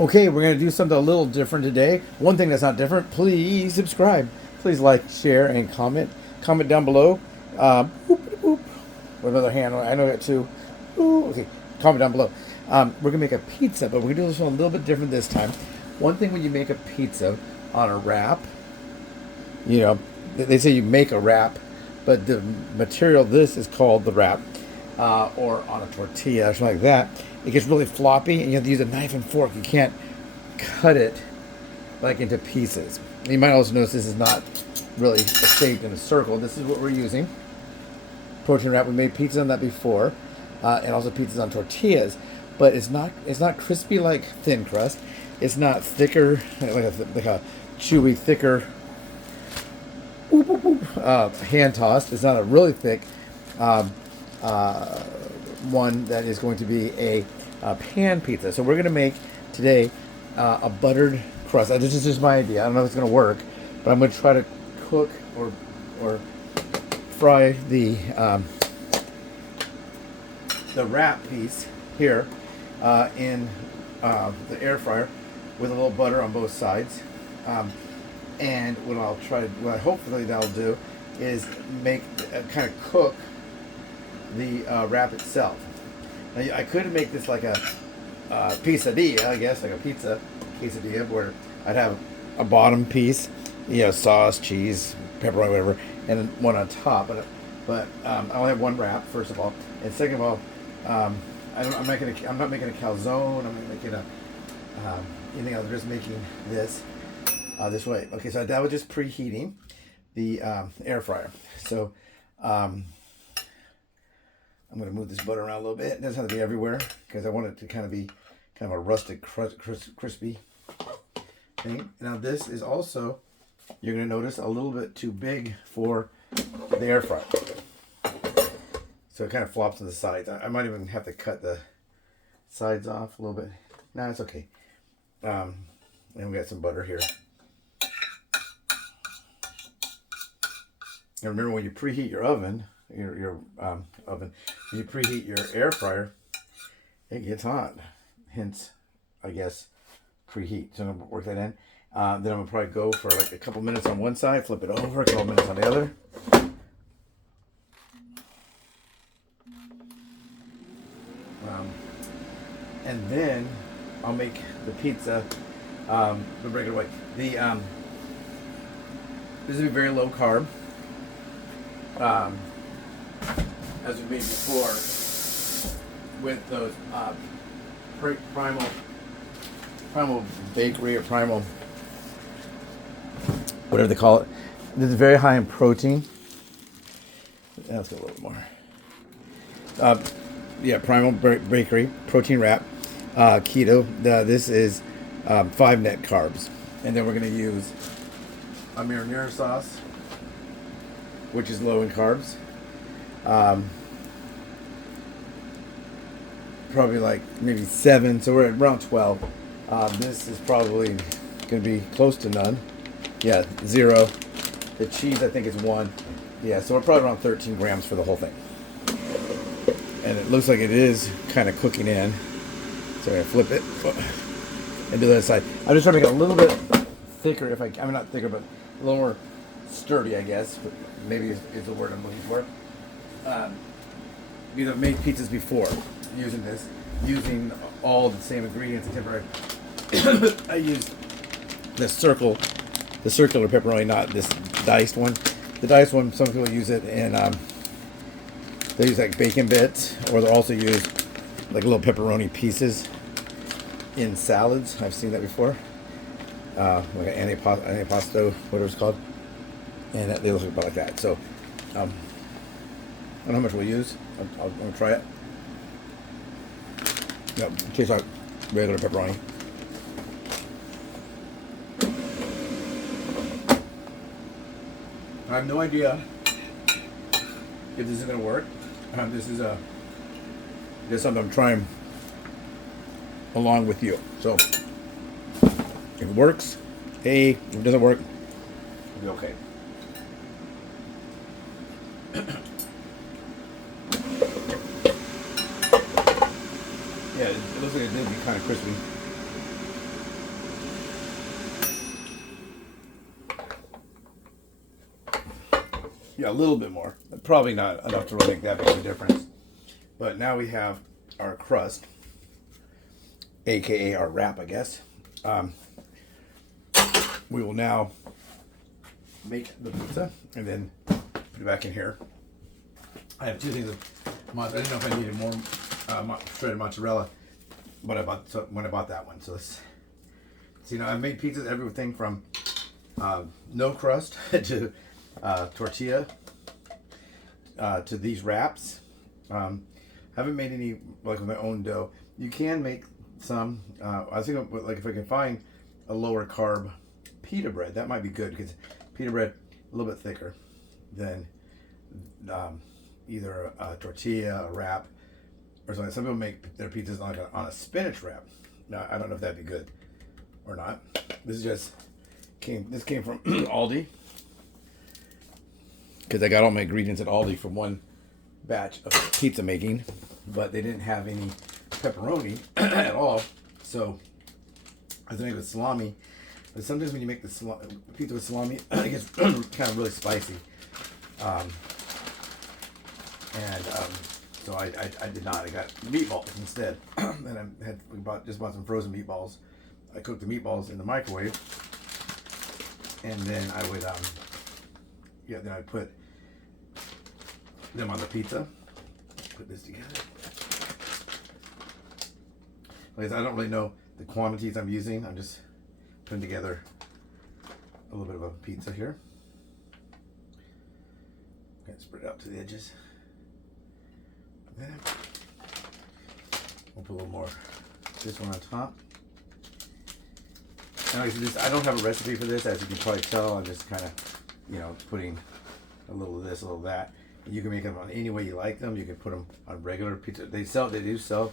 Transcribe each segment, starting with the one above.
Okay, we're going to do something a little different today. One thing that's not different, please subscribe. Please like, share, and comment. Comment down below. Boop, boop. With another hand, I know that too. Ooh, okay, comment down below. We're going to make a pizza, but we're going to do this one a little bit different this time. One thing when you make a pizza on a wrap, you know, they say you make a wrap, but the material, this is called the wrap, or on a tortilla or something like that. It gets really floppy, and you have to use a knife and fork. You can't cut it like into pieces. You might also notice this is not really shaped in a circle. This is what we're using. Protein wrap. We made pizza on that before, and also pizzas on tortillas. But it's not crispy like thin crust. It's not thicker like a chewy, thicker hand tossed. It's not a really thick one that is going to be a pan pizza. So we're going to make today a buttered crust. This is just my idea. I don't know if it's going to work, but I'm going to try to cook or fry the wrap piece here in the air fryer with a little butter on both sides. And what hopefully that'll do is make kind of cook the wrap itself. Now, I could make this like a quesadilla, I guess, like a pizza quesadilla, where I'd have a bottom piece, sauce, cheese, pepperoni, whatever, and one on top. But I only have one wrap, first of all, and second of all, I'm not making a calzone. I'm not making anything else. I'm just making this this way. Okay, so that was just preheating the air fryer. So I'm going to move this butter around a little bit. It doesn't have to be everywhere because I want it to kind of be a rustic, crispy thing. Now this is also, you're going to notice, a little bit too big for the air fryer. So it kind of flops to the sides. I might even have to cut the sides off a little bit. No, it's okay. And we got some butter here. And remember, when you preheat your oven, when you preheat your air fryer, it gets hot. Hence, I guess, preheat. So I'm gonna work that in. Then I'm gonna probably go for like a couple minutes on one side, flip it over, a couple minutes on the other. And then I'll make the pizza the regular way. This is very low carb. As we made before with those primal bakery or primal, whatever they call it. This is very high in protein. Let's go a little bit more. Primal bakery, protein wrap, keto. This is 5 net carbs. And then we're going to use a marinara sauce, which is low in carbs. Probably like maybe 7, so we're at around 12. This is probably going to be close to none. Yeah, 0. The cheese, I think, is 1. Yeah, so we're probably around 13 grams for the whole thing. And it looks like it is kind of cooking in. So I'm going to flip it and do the other side. I'm just trying to make it a little bit thicker, I'm not thicker, but a little more sturdy, I guess. But maybe is the word I'm looking for. Because I've made pizzas before using all the same ingredients except for I used the circular pepperoni, not this diced one. The diced one, some people use it and they use like bacon bits, or they'll also use like little pepperoni pieces in salads. I've seen that before. Like an antipasto, whatever it's called. And they look about like that. So I don't know how much we'll use. I'm going to try it. No, it tastes like regular pepperoni. I have no idea if this is going to work. This is something I'm trying along with you. So if it works, hey. If it doesn't work, it'll be okay. Yeah, it looks like it did be kind of crispy. Yeah, a little bit more. Probably not enough to really make that big of a difference. But now we have our crust, aka our wrap, I guess. We will now make the pizza and then put it back in here. I have two things of I didn't know if I needed more shredded mozzarella, but when I bought that one. So let's see. Now I've made pizzas, everything from no crust to tortilla to these wraps. Haven't made any like with my own dough. You can make some. I think like if I can find a lower carb pita bread, that might be good because pita bread a little bit thicker than either a tortilla, a wrap, or something. Some people make their pizzas on a spinach wrap. Now I don't know if that'd be good or not. This came from Aldi because I got all my ingredients at Aldi from one batch of pizza making, but they didn't have any pepperoni at all. So I think it was salami. But sometimes when you make the pizza with salami, it gets kind of really spicy. So I did not. I got meatballs instead. And just bought some frozen meatballs. I cooked the meatballs in the microwave, and then I would then I'd put them on the pizza. Put this together. Like I don't really know the quantities I'm using. I'm just putting together a little bit of a pizza here. Okay, spread it out to the edges. Then we'll put a little more this one on top. And like I don't have a recipe for this, as you can probably tell. I'm just kind of, putting a little of this, a little of that. And you can make them on any way you like them. You can put them on regular pizza. They do sell,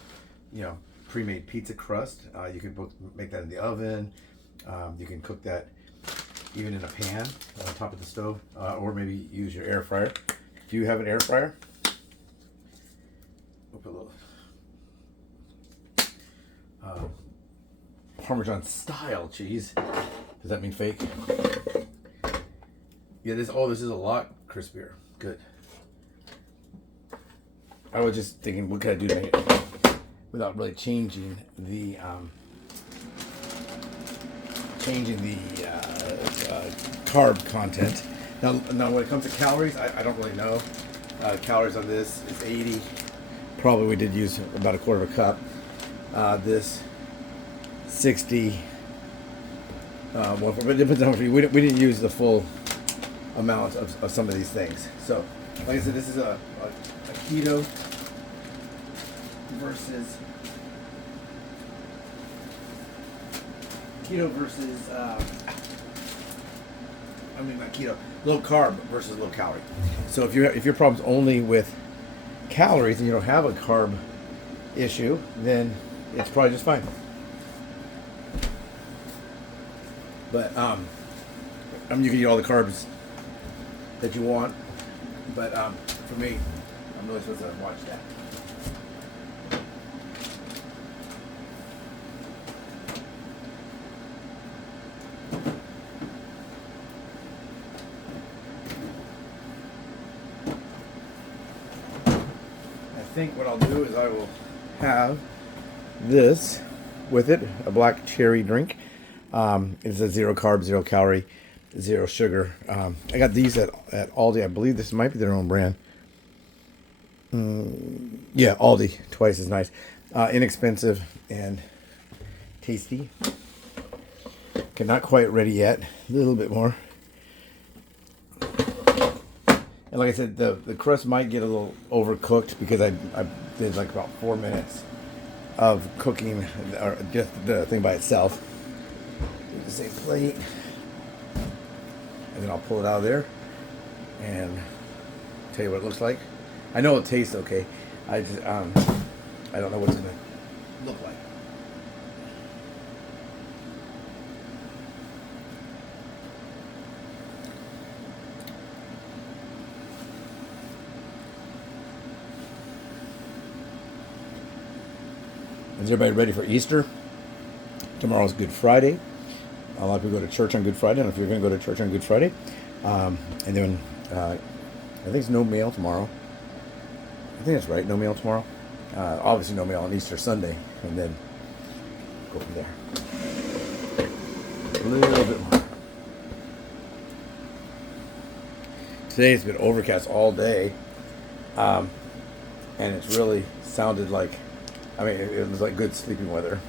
pre-made pizza crust. You can make that in the oven. You can cook that even in a pan on top of the stove, or maybe use your air fryer. Do you have an air fryer? We'll put a little Parmesan style cheese. Does that mean fake? Yeah, this is a lot crispier. Good. I was just thinking, what could I do to make it without really changing the carb content. Now when it comes to calories, I don't really know. Calories on this is 80. Probably we did use about a quarter of a cup. This 60. But it depends on how much we didn't use the full amount of some of these things. So, like I said, this is a keto versus not keto, low carb versus low calorie. So if your problem's only with calories and you don't have a carb issue, then it's probably just fine. But you can eat all the carbs that you want, but for me, I'm really supposed to watch that. I think what I'll do is I will have this with it, a black cherry drink. It's a 0 carb, 0 calorie, 0 sugar. I got these at Aldi. I believe this might be their own brand. Yeah, Aldi, twice as nice. Inexpensive and tasty. Okay, not quite ready yet. A little bit more. And like I said, the crust might get a little overcooked because I did like about 4 minutes of cooking, or just the thing by itself. Do the same plate, and then I'll pull it out of there and tell you what it looks like. I know it tastes okay. I don't know what it's gonna look like. Is everybody ready for Easter? Tomorrow's Good Friday. A lot of people go to church on Good Friday. I don't know if you're going to go to church on Good Friday. And then think it's no mail tomorrow. I think that's right, no mail tomorrow. Obviously no mail on Easter Sunday, and then go from there. A little bit more. Today it's been overcast all day, and it's really sounded like, I mean, it was like good sleeping weather.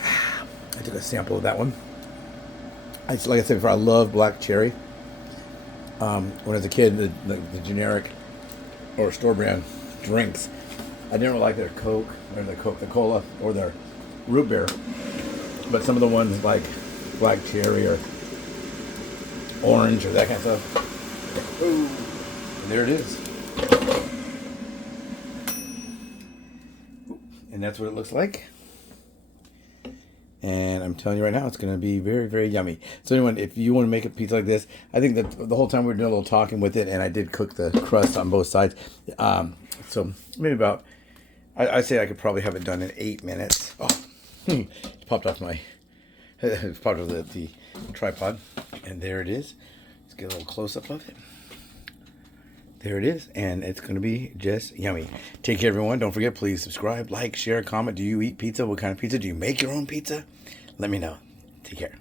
I took a sample of that one. Like I said before, I love black cherry. When I was a kid, the generic or store brand drinks, I didn't really like their Coke or the Coca-Cola or their root beer, but some of the ones like black cherry or orange or that kind of stuff. Ooh, and there it is. And that's what it looks like. And I'm telling you right now, it's going to be very, very yummy. So anyone, if you want to make a pizza like this, I think that the whole time we were doing a little talking with it, and I did cook the crust on both sides. So maybe about, I'd say I could probably have it done in 8 minutes. Oh, it popped off it popped off the tripod. And there it is. Let's get a little close-up of it. There it is, and it's going to be just yummy. Take care, everyone. Don't forget, please subscribe, like, share, comment. Do you eat pizza? What kind of pizza? Do you make your own pizza? Let me know. Take care.